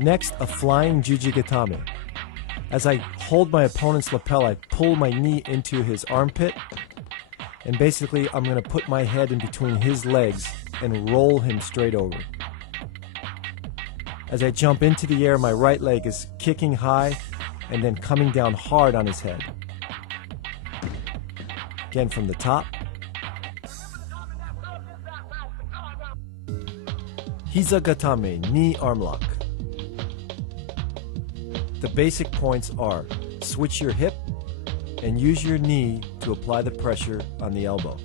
Next, a flying Jujigatame. As I hold my opponent's lapel, I pull my knee into his armpit, and basically I'm going to put my head in between his legs and roll him straight over. As I jump into the air, my right leg is kicking high and then coming down hard on his head. Again from the top. Hizagatame, knee arm lock. The basic points are switch your hip and use your knee to apply the pressure on the elbow.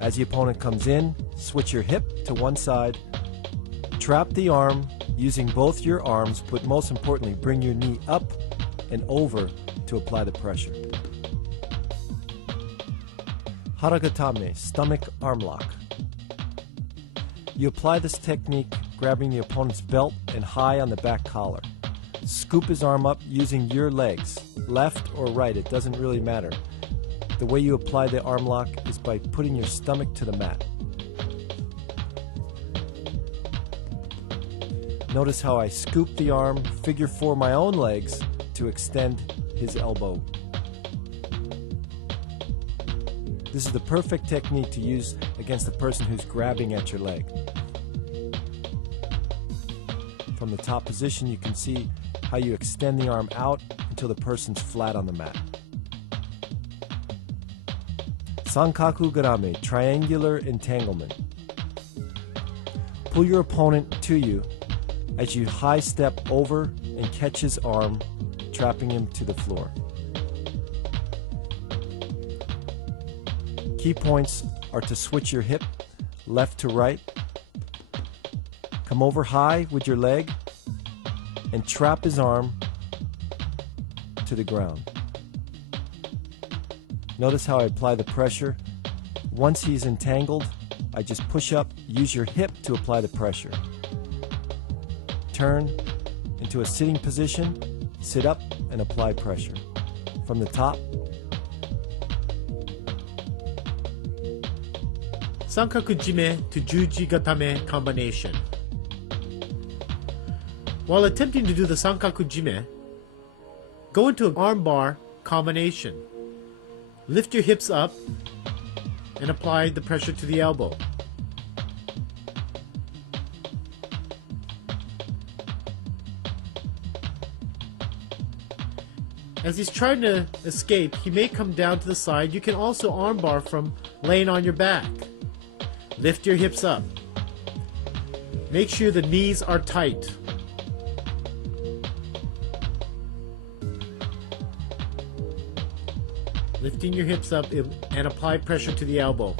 As the opponent comes in, switch your hip to one side, trap the arm using both your arms, but most importantly, bring your knee up and over to apply the pressure. Haragatame, stomach arm lock. You apply this technique grabbing the opponent's belt and high on the back collar. Scoop his arm up using your legs, left or right, it doesn't really matter. The way you apply the arm lock is by putting your stomach to the mat. Notice how I scoop the arm, figure four my own legs to extend his elbow. This is the perfect technique to use against the person who's grabbing at your leg. From the top position, you can see how you extend the arm out until the person's flat on the mat. Sankaku garame, triangular entanglement. Pull your opponent to you as you high step over and catch his arm, trapping him to the floor. Key points are to switch your hip left to right, come over high with your leg, and trap his arm to the ground. Notice how I apply the pressure. Once he's entangled, I just push up, use your hip to apply the pressure. Turn into a sitting position, sit up, and apply pressure. From the top. Sankaku Jime to Jujigatame combination. While attempting to do the Sankaku Jime, go into an armbar combination. Lift your hips up and apply the pressure to the elbow. As he's trying to escape, he may come down to the side. You can also armbar from laying on your back. Lift your hips up. Make sure the knees are tight. Lifting your hips up and apply pressure to the elbow.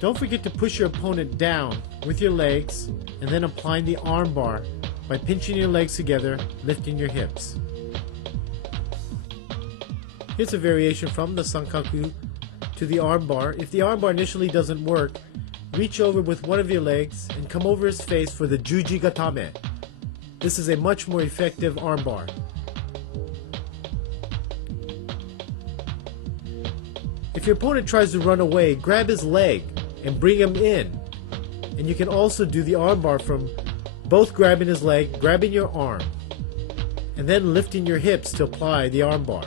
Don't forget to push your opponent down with your legs and then applying the arm bar by pinching your legs together, lifting your hips. Here's a variation from the Sankaku to the arm bar. If the arm bar initially doesn't work, reach over with one of your legs and come over his face for the Jujigatame. This is a much more effective arm bar. If your opponent tries to run away, grab his leg and bring him in. And you can also do the arm bar from both grabbing his leg, grabbing your arm, and then lifting your hips to apply the arm bar.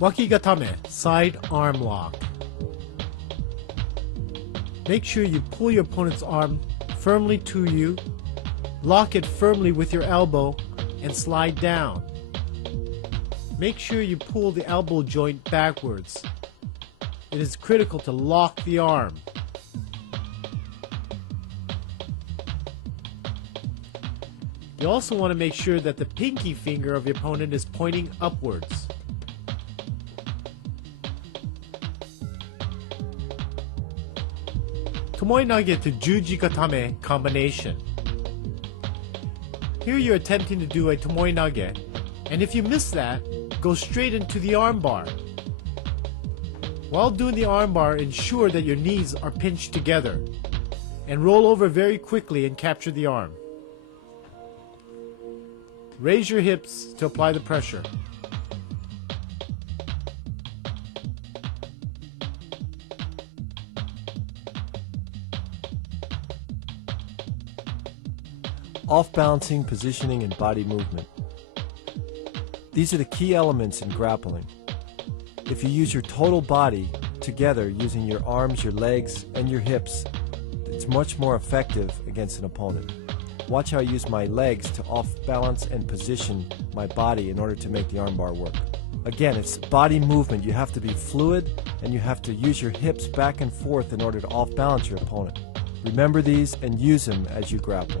Wakigatame, side arm lock. Make sure you pull your opponent's arm firmly to you, lock it firmly with your elbow, and slide down. Make sure you pull the elbow joint backwards. It is critical to lock the arm. You also want to make sure that the pinky finger of your opponent is pointing upwards. Tomoe-nage to Jujigatame combination. Here you're attempting to do a Tomoe-nage And if you miss that, go straight into the armbar. While doing the armbar, ensure that your knees are pinched together and roll over very quickly and capture the arm. Raise your hips to apply the pressure. Off-balancing, positioning, and body movement. These are the key elements in grappling. If you use your total body together using your arms, your legs, and your hips, it's much more effective against an opponent. Watch how I use my legs to off-balance and position my body in order to make the armbar work. Again, it's body movement. You have to be fluid and you have to use your hips back and forth in order to off-balance your opponent. Remember these and use them as you grapple.